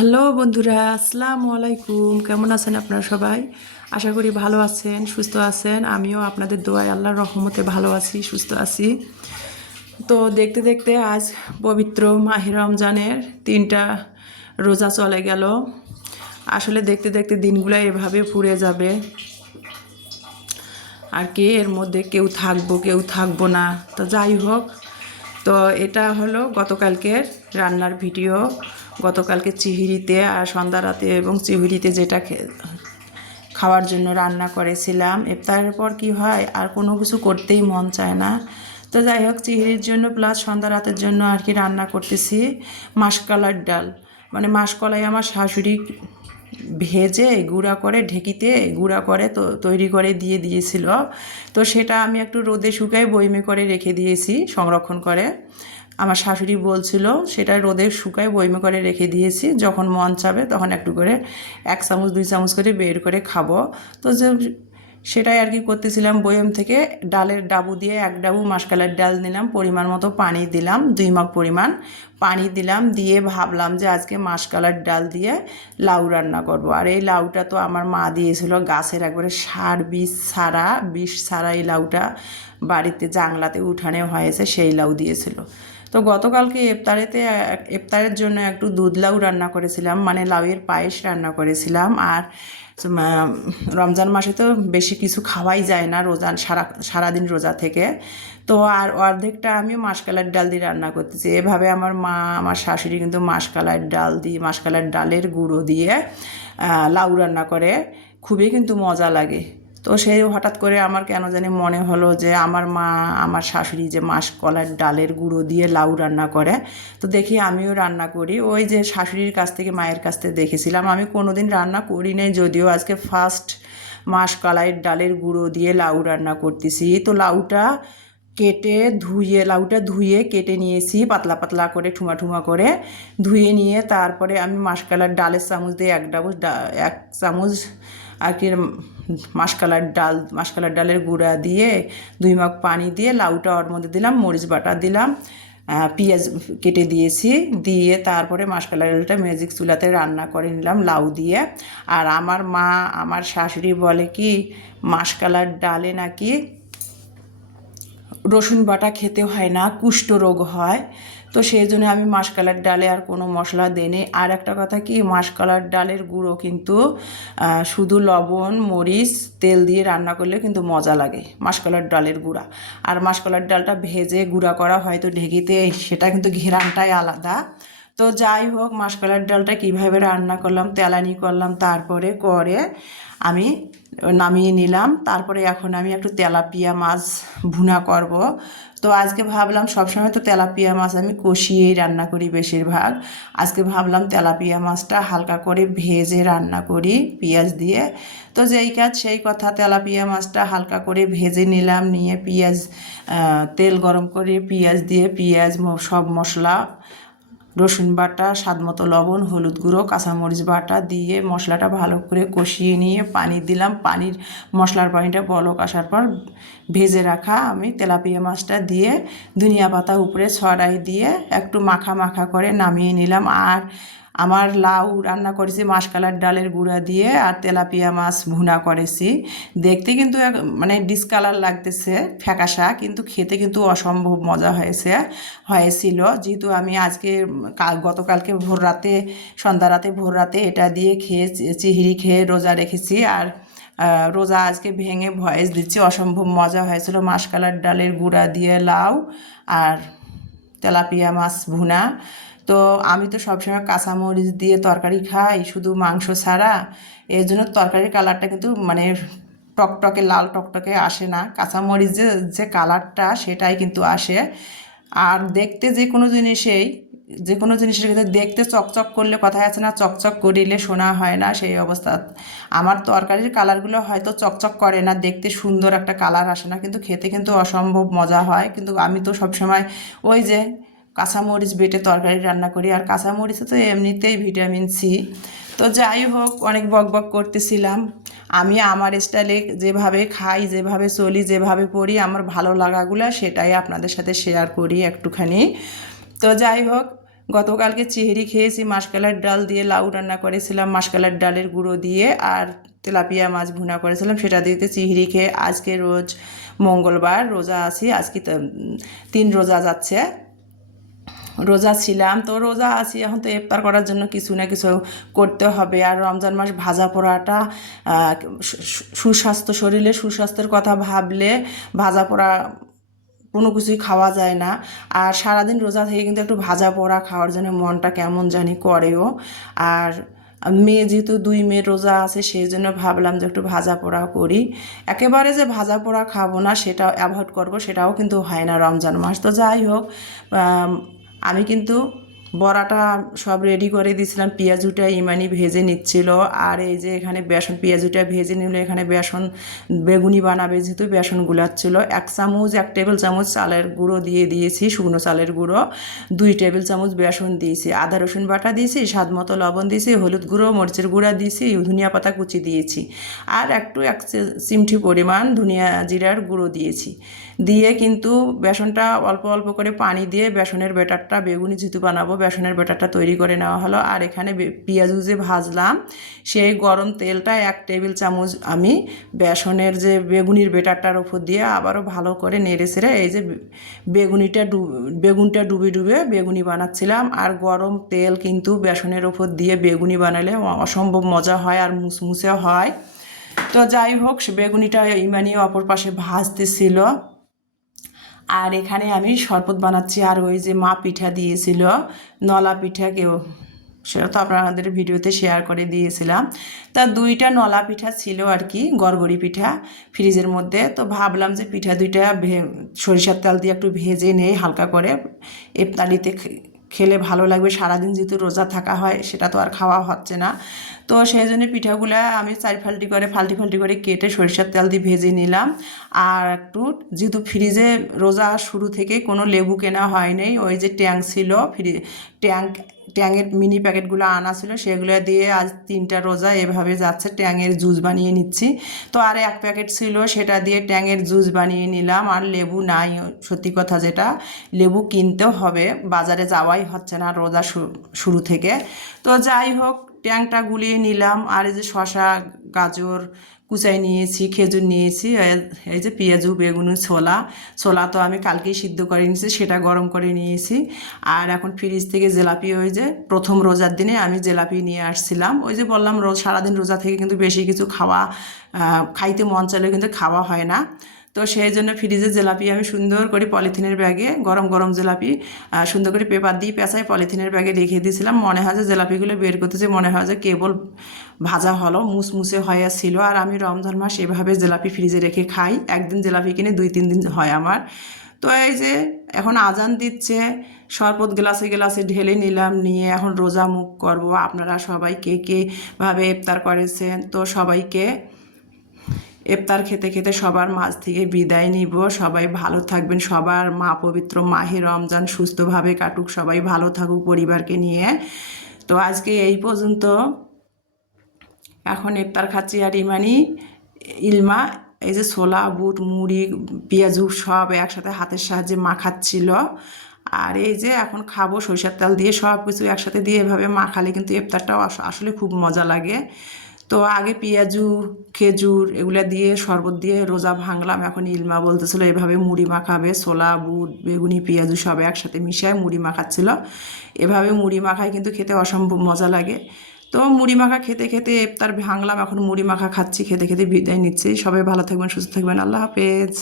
Hello বন্ধুরা, আসসালামু আলাইকুম। কেমন আছেন আপনারা সবাই? আশা করি ভালো আছেন, সুস্থ আছেন। আমিও আপনাদের দোয়ায় আল্লাহর রহমতে ভালো আছি, সুস্থ আছি। তো দেখতে দেখতে আজ পবিত্র মাহে রমজানের 3টা রোজা চলে গেল। আসলে দেখতে দেখতে দিনগুলো এভাবে পুড়ে যাবে আর কি, এর মধ্যে কেউ থাকবো না। তো যাই হোক, তো এটা হলো গতকালকের রান্নার ভিডিও। গতকালকে চিহিরিতে আর সন্ধ্যা রাতে এবং চিহিরিতে যেটা খাওয়ার জন্য রান্না করেছিলাম। ইফতারের পর কি হয়, আর কোনো কিছু করতেই মন চায় না। তো যাই হোক, চিহিরির জন্য প্লাস সন্ধ্যা রাতের জন্য আর কি রান্না করতেছি মাসকলাইর ডাল। মানে মাসকলাই আমার শাশুড়ি ভেজে গুঁড়া করে ঢেকিতে গুঁড়া করে তো তৈরি করে দিয়ে দিয়েছিল। তো সেটা আমি একটু রোদে শুকাই বয়মে করে রেখে দিয়েছি সংরক্ষণ করে। আমার শাশুড়ি বলছিল সেটা রোদে শুকায় বয়মে করে রেখে দিয়েছি, যখন মন চাবে তখন একটু করে 1 চামচ 2 চামচ করে বের করে খাবো। তো যে সেটাই আর কি করতেছিলাম। বয়ম থেকে ডালের ডাবু দিয়ে 1 ডাবু মাসকলাইয়ের ডাল নিলাম, পরিমাণ মতো পানি দিলাম, 2 মগ পরিমাণ পানি দিলাম, দিয়ে ভাবলাম যে আজকে মাসকলাইয়ের ডাল দিয়ে লাউ রান্না করব। আর এই লাউটা তো আমার মা দিয়েছিল গাছের, একবারে সার বিষ ছাড়া এই লাউটা বাড়িতে জাংলাতে উঠানে হয়েছে, সেই লাউ দিয়েছিল। তো গতকালকে ইফতারের জন্য একটু দুধ লাউ রান্না করেছিলাম, মানে লাউয়ের পায়েস রান্না করেছিলাম। আর রমজান মাসে তো বেশি কিছু খাওয়াই যায় না সারাদিন রোজা থেকে। তো আর অর্ধেকটা আমি মাসকলাইয়ের ডাল দিয়ে রান্না করতেছি। এভাবে আমার মা, আমার শাশুড়ি কিন্তু মাসকলাইয়ের ডালের গুঁড়ো দিয়ে লাউ রান্না করে, খুবই কিন্তু মজা লাগে। তো সেই হঠাৎ করে আমার কেন জানি মনে হলো যে আমার মা, আমার শাশুড়ি যে মাসকলাইয়ের ডালের গুঁড়ো দিয়ে লাউ রান্না করে, তো দেখি আমিও রান্না করি। ওই যে শাশুড়ির কাছ থেকে, মায়ের কাছ থেকে দেখেছিলাম। আমি কোনোদিন রান্না করি নাই, যদিও আজকে ফার্স্ট মাসকলাইয়ের ডালের গুঁড়ো দিয়ে লাউ রান্না করতেছি। তো লাউটা ধুয়ে কেটে নিয়েছি পাতলা পাতলা করে, ঠুমা করে ধুয়ে নিয়ে তারপরে আমি মাসকলাইয়ের ডালের চামচ দিয়ে 1 চামচ আর কি মাসকলাইয়ের ডালের গুঁড়া দিয়ে 2 মগ পানি দিয়ে লাউটা ওর মধ্যে দিলাম, মরিচ বাটা দিলাম, পেঁয়াজ কেটে দিয়েছি, দিয়ে তারপরে মাসকলাইয়ের ডালটা ম্যাজিক চুলাতে রান্না করে নিলাম লাউ দিয়ে। আর আমার মা, আমার শাশুড়ি বলে কি মাসকলাইয়ের ডালে নাকি রসুন বাটা খেতে হয় না, কুষ্ঠ রোগ হয়। তো সেই জন্য আমি মাসকলাইয়ের ডালে আর কোনো মশলা দিইনি। আর একটা কথা কি, মাসকলাইয়ের ডালের গুঁড়ো কিন্তু শুধু লবণ, মরিচ, তেল দিয়ে রান্না করলে কিন্তু মজা লাগে মাসকলাইয়ের ডালের গুঁড়া। আর মাসকলাইয়ের ডালটা ভেজে গুঁড়া করা হয়তো ঢেকিতে, সেটা কিন্তু ঘেরানটাই আলাদা। তো যাই হোক, মাসকলাইয়ের ডালটা কীভাবে রান্না করলাম, তেলানি করলাম, তারপরে আমি নামিয়ে নিলাম। তারপরে এখন আমি একটু তেলাপিয়া মাছ ভুনা করব। তো আজকে ভাবলাম, সবসময় তো তেলাপিয়া মাছ আমি কষিয়েই রান্না করি বেশিরভাগ। আজকে ভাবলাম তেলাপিয়া মাছটা হালকা করে ভেজে রান্না করি পেঁয়াজ দিয়ে। তো যেই কাজ সেই কথা, তেলাপিয়া মাছটা হালকা করে ভেজে নিলাম, নিয়ে তেল গরম করে পেঁয়াজ দিয়ে সব মশলা, রসুন বাটা, স্বাদ মতো লবণ, হলুদ গুঁড়ো, কাঁচামরিচ বাটা দিয়ে মশলাটা ভালো করে কষিয়ে নিয়ে পানি দিলাম। মশলার পানিটা বলক আসার পর ভেজে রাখা আমি তেলাপিয়া মাছটা দিয়ে ধনিয়া পাতা উপরে ছড়াই দিয়ে একটু মাখা করে নামিয়ে নিলাম। আর আমার লাউ রান্না করেছি মাসকলাইয়ের ডালের গুঁড়া দিয়ে, আর তেলাপিয়া মাছ ভুনা করেছি। দেখতে কিন্তু মানে ডিসকালার লাগতেছে, ফ্যাকাশা, কিন্তু খেতে কিন্তু অসম্ভব মজা হয়েছিল। যেহেতু আমি আজকে গতকালকে ভোর রাতে এটা দিয়ে চিহিরি খেয়ে রোজা রেখেছি। আর রোজা আজকে ভেঙে ভয়েস দিচ্ছি, অসম্ভব মজা হয়েছিল মাসকলাইয়ের ডালের গুঁড়া দিয়ে লাউ আর তেলাপিয়া মাছ ভুনা। তো আমি তো সবসময় কাঁচামরিচ দিয়ে তরকারি খাই, শুধু মাংস ছাড়া। এর জন্য তরকারির কালারটা কিন্তু মানে টকটকে, লাল টকটকে আসে না, কাঁচামরিচ যে কালারটা সেটাই কিন্তু আসে। আর দেখতে যে কোনো জিনিসের ক্ষেত্রে দেখতে চকচক করলে, কথায় আছে না, চকচক করিলে সোনা হয় না, সেই অবস্থা। আমার তরকারির কালারগুলো হয়তো চকচক করে না, দেখতে সুন্দর একটা কালার আসে না, কিন্তু খেতে কিন্তু অসম্ভব মজা হয়। কিন্তু আমি তো সবসময় ওই যে কাঁচামরিচ বেটে তরকারি রান্না করি, আর কাঁচামরিচে তো এমনিতেই ভিটামিন সি। তো যাই হোক, অনেক বকবক করতেছিলাম। আমি আমার স্টাইলে যেভাবে খাই, যেভাবে চলি, যেভাবে পড়ি, আমার ভালো লাগাগুলো সেটাই আপনাদের সাথে শেয়ার করি একটুখানি। তো যাই হোক, গতকালকে চিংড়ি খেয়েছি মাসকলাইয়ের ডাল দিয়ে, লাউ রান্না করেছিলাম মাসকলাইয়ের ডালের গুঁড়ো দিয়ে, আর তেলাপিয়া মাছ ভুনা করেছিলাম সেটা দিতে চিংড়ি খেয়ে। আজকে রোজ মঙ্গলবার, রোজা আছি, আজকে 3 রোজা যাচ্ছে। রোজা ছিলাম তো রোজা আছি, এখন তো ইফতার করার জন্য কিছু না কিছু করতে হবে। আর রমজান মাস ভাজা পোড়াটা সুস্বাস্থ্য, শরীরে সুস্বাস্থ্যের কথা ভাবলে ভাজা পোড়া কোনো কিছুই খাওয়া যায় না। আর সারাদিন রোজা থেকে কিন্তু একটু ভাজা পোড়া খাওয়ার জন্য মনটা কেমন জানি করেও। আর মেয়ে যেহেতু 2 মেয়ে রোজা আছে, সেই জন্য ভাবলাম যে একটু ভাজা পোড়া করি। একেবারে যে ভাজা পোড়া খাবো না সেটাও অ্যাভয়েড করব, সেটাও কিন্তু হয় না রমজান মাস। তো যাই হোক, আমি কিন্তু বড়াটা সব রেডি করে দিয়েছিলাম। পেঁয়াজুটা ইমানি ভেজে নিচ্ছিল। আর এই যে এখানে বেসন, পেঁয়াজুটা ভেজে নিল, এখানে বেসন বেগুনি বানাবে যেহেতু বেসন গুলাচ্ছিল। 1 টেবিল চামচ চালের গুঁড়ো দিয়ে দিয়েছি, শুকনো চালের গুঁড়ো। 2 টেবিল চামচ বেসন দিয়েছি, আদা রসুন বাটা দিয়েছি, স্বাদ মতো লবণ দিয়েছি, হলুদ গুঁড়ো মরিচের গুঁড়া দিয়েছি, ধনিয়া পাতা কুচি দিয়েছি, আর এক চিমটি পরিমাণ ধনিয়া জিরার গুঁড়ো দিয়েছি। দিয়ে কিন্তু বেসনটা অল্প অল্প করে পানি দিয়ে বেসনের ব্যাটারটা, বেগুনি যেহেতু বানাবো বেসনের ব্যাটারটা তৈরি করে নেওয়া হলো। আর এখানে পেঁয়াজু যে ভাজলাম সেই গরম তেলটা 1 টেবিল চামচ আমি বেসনের যে বেগুনির ব্যাটারটার ওপর দিয়ে আবারও ভালো করে নেড়ে ছেড়ে এই যে বেগুনটা ডুবে ডুবে বেগুনি বানাচ্ছিলাম। আর গরম তেল কিন্তু বেসনের ওপর দিয়ে বেগুনি বানালে অসম্ভব মজা হয় আর মুসমুসে হয়। তো যাই হোক, বেগুনিটা ইমানি অপর পাশে ভাজতেছিল। আর এখানে আমি শরবত বানাচ্ছি। আর ওই যে মা পিঠা দিয়েছিল, নলা পিঠা, কেউ সেটা তো আপনাদের ভিডিওতে শেয়ার করে দিয়েছিলাম। তা 2টা নলা পিঠা ছিল আর কি, গড়গড়ি পিঠা ফ্রিজের মধ্যে। তো ভাবলাম যে পিঠা 2টা সরিষার তেল দিয়ে একটু ভেজে নেই হালকা করে, ইফতারিতে খেলে ভালো লাগবে। সারাদিন যেহেতু রোজা থাকা হয় সেটা তো আর খাওয়া হচ্ছে না। তো সেই জন্য পিঠাগুলো আমি 4 ফাল্টি করে কেটে সরিষার তেল দিয়ে ভেজে নিলাম। আর একটু যেহেতু ফ্রিজে রোজা শুরু থেকে কোনো লেবু কেনা হয়নি, ওই যে ট্যাং ছিল, ট্যাংয়ের মিনি প্যাকেটগুলো আনা ছিল, সেগুলো দিয়ে আজ 3টা রোজা এভাবে যাচ্ছে। ট্যাংয়ের জুস বানিয়ে নিচ্ছি। তো আর 1 প্যাকেট ছিল, সেটা দিয়ে ট্যাংয়ের জুস বানিয়ে নিলাম। আর লেবু নাই, সত্যি কথা যেটা, লেবু কিনতেও হবে, বাজারে যাওয়াই হচ্ছে না রোজা শুরু থেকে। তো যাই হোক, ট্যাংটা গুলিয়ে নিলাম। আর এই যে শশা, গাজর কুচাই নিয়েছি, খেজুর নিয়েছি, এই যে পেঁয়াজু, বেগুনি, ছোলা তো আমি কালকেই সিদ্ধ করে নিয়েছি, সেটা গরম করে নিয়েছি। আর এখন ফ্রিজ থেকে জিলাপি, ওই যে প্রথম রোজার দিনে আমি জিলাপি নিয়ে আসছিলাম। ওই যে বললাম সারাদিন রোজা থেকে কিন্তু বেশি কিছু খাইতে মন চাইলে কিন্তু খাওয়া হয় না। তো সেই জন্য ফ্রিজে জিলাপি আমি সুন্দর করে পলিথিনের ব্যাগে, গরম গরম জিলাপি সুন্দর করে পেপার দিয়ে পেঁচাই পলিথিনের ব্যাগে রেখে দিয়েছিলাম। মনে হয় যে জিলাপিগুলো বের করতেছে, মনে হয় যে কেবল ভাজা হলো, মুসমুসে হয়ে ছিল। আর আমি রমজান মাস এভাবে জিলাপি ফ্রিজে রেখে খাই। একদিন জিলাপি কিনে 2-3 দিন হয় আমার। তো এই যে এখন আজান দিচ্ছে, শরবত গ্লাসে গ্লাসে ঢেলে নিলাম, নিয়ে এখন রোজা মুখ করব। আপনারা সবাই কে ভাবে ইফতার করেছেন, তো সবাইকে ইফতার খেতে খেতে সবার মাঝ থেকে বিদায় নিব। সবাই ভালো থাকবেন, সবার পবিত্র মাহে রমজান সুস্থভাবে কাটুক, সবাই ভালো থাকুক পরিবারকে নিয়ে। তো আজকে এই পর্যন্ত। এখন ইফতার খাচ্ছি। আর ইলমা এই যে ছোলা, বুট, মুড়ি, পেঁয়াজু সব একসাথে হাতের সাহায্যে মাখাচ্ছিল। আর এই যে এখন খাবো সরিষার তেল দিয়ে, সব কিছু একসাথে দিয়ে এভাবে মাখালে কিন্তু ইফতারটাও আসলে খুব মজা লাগে। তো আগে পেঁয়াজু, খেজুর এগুলো দিয়ে শরবত দিয়ে রোজা ভাঙলাম। এখন ইলমা বলতেছিল এভাবে মুড়ি মাখাবে, ছোলা, বুট, বেগুনি, পেঁয়াজু সব একসাথে মিশিয়ে মুড়ি মাখাচ্ছিল। এভাবে মুড়ি মাখায় কিন্তু খেতে অসম্ভব মজা লাগে। তো মুড়ি মাখা খেতে খেতে ইফতার ভাঙলাম, এখন মুড়ি মাখা খাচ্ছি, খেতে খেতে বিদায় নিচ্ছি। সবাই ভালো থাকবেন, সুস্থ থাকবেন, আল্লাহ হাফেজ।